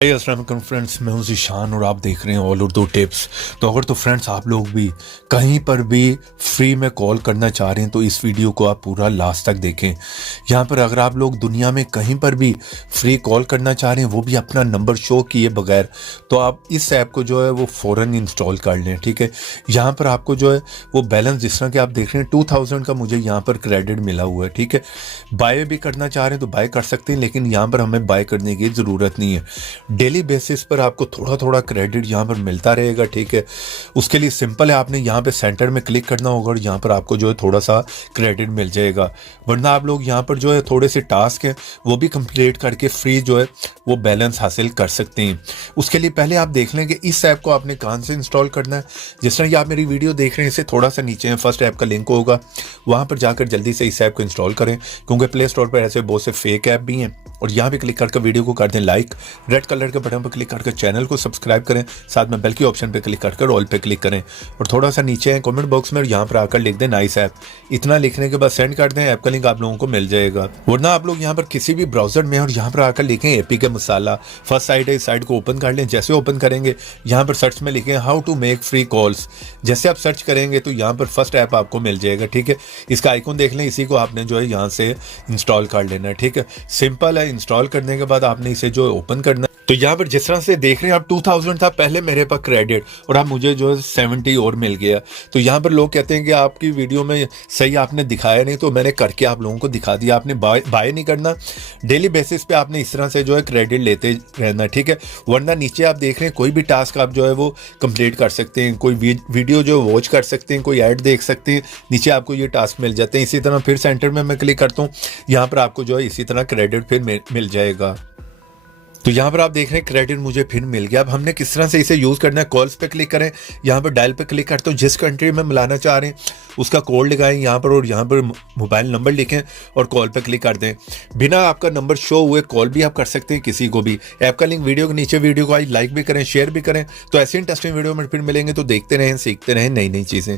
अस्सलाम वालेकुम फ्रेंड्स, मैं हूं ज़ीशान और आप देख रहे हैं ऑल उर्दू टिप्स। तो अगर तो फ्रेंड्स आप लोग भी कहीं पर भी फ्री में कॉल करना चाह रहे हैं तो इस वीडियो को आप पूरा लास्ट तक देखें। यहाँ पर अगर आप लोग दुनिया में कहीं पर भी फ्री कॉल करना चाह रहे हैं, वो भी अपना नंबर शो किए बगैर, तो आप इस ऐप को जो है वो फ़ौरन इंस्टॉल कर लें। ठीक है, यहाँ पर आपको जो है वो बैलेंस जिस तरह कि आप देख रहे हैं 2000 का मुझे यहाँ पर क्रेडिट मिला हुआ है। ठीक है, बाय भी करना चाह रहे हैं तो बाय कर सकते हैं, लेकिन यहाँ पर हमें बाय करने की ज़रूरत नहीं है। डेली बेसिस पर आपको थोड़ा थोड़ा क्रेडिट यहाँ पर मिलता रहेगा। ठीक है, उसके लिए सिंपल है, आपने यहाँ पे सेंटर में क्लिक करना होगा और यहाँ पर आपको जो है थोड़ा सा क्रेडिट मिल जाएगा। वरना आप लोग यहाँ पर जो है थोड़े से टास्क हैं वो भी कंप्लीट करके फ्री जो है वो बैलेंस हासिल कर सकते हैं। उसके लिए पहले आप देख लें कि इस ऐप को आपने कहाँ से इंस्टॉल करना है। जिस तरह कि आप मेरी वीडियो देख रहे हैं, इससे थोड़ा सा नीचे फर्स्ट ऐप का लिंक होगा, वहाँ पर जाकर जल्दी से इस ऐप को इंस्टॉल करें, क्योंकि प्ले स्टोर पर ऐसे बहुत से फेक ऐप भी हैं। और यहाँ पे क्लिक करके वीडियो को कर दें लाइक, रेड कलर के बटन पर क्लिक करके चैनल को सब्सक्राइब करें, साथ में बेल की ऑप्शन पे क्लिक करके ऑल पे क्लिक करें और थोड़ा सा नीचे है कमेंट बॉक्स में यहाँ पर आकर लिख दें नाइस ऐप। इतना लिखने के बाद सेंड कर दें, ऐप का लिंक आप लोगों को मिल जाएगा। वरना आप लोग यहाँ पर किसी भी ब्राउजर में और यहाँ पर आकर लिखें एपी के मसाला, फर्स्ट साइट है, इस साइट को ओपन कर लें। जैसे ओपन करेंगे यहाँ पर सर्च में लिखें how to make free calls. जैसे आप सर्च करेंगे तो यहाँ पर फर्स्ट ऐप आपको मिल जाएगा। ठीक है, इसका आइकन देख लें, इसी को आपने जो है यहाँ से इंस्टॉल कर लेना है। ठीक है, सिंपल है, इंस्टॉल करने के बाद आपने इसे जो ओपन करना। तो यहाँ पर जिस तरह से देख रहे हैं आप 2000 था पहले मेरे पास क्रेडिट और अब मुझे जो है 70 और मिल गया। तो यहाँ पर लोग कहते हैं कि आपकी वीडियो में सही आपने दिखाया नहीं, तो मैंने करके आप लोगों को दिखा दिया। आपने बाय नहीं करना, डेली बेसिस पे आपने इस तरह से जो है क्रेडिट लेते रहना। ठीक है, वरना नीचे आप देख रहे हैं कोई भी टास्क आप जो है वो कंप्लीट कर सकते हैं, कोई वीडियो जो वॉच कर सकते हैं, कोई ऐड देख सकते हैं, नीचे आपको ये टास्क मिल जाते हैं। इसी तरह फिर सेंटर में मैं क्लिक करता हूँ, यहाँ पर आपको जो है इसी तरह क्रेडिट फिर मिल जाएगा। तो यहाँ पर आप देख रहे हैं क्रेडिट मुझे फिर मिल गया। अब हमने किस तरह से इसे यूज़ करना है, कॉल्स पे क्लिक करें, यहाँ पर डायल पे क्लिक करते हो, जिस कंट्री में मिलाना चाह रहे हैं उसका कोड लगाएं यहाँ पर और यहाँ पर मोबाइल नंबर लिखें और कॉल पे क्लिक कर दें। बिना आपका नंबर शो हुए कॉल भी आप कर सकते हैं किसी को भी। ऐप का लिंक वीडियो के नीचे, वीडियो को लाइक भी करें, शेयर भी करें। तो ऐसे इंटरेस्टिंग वीडियो में फिर मिलेंगे, तो देखते रहें, सीखते रहें नई नई चीज़ें।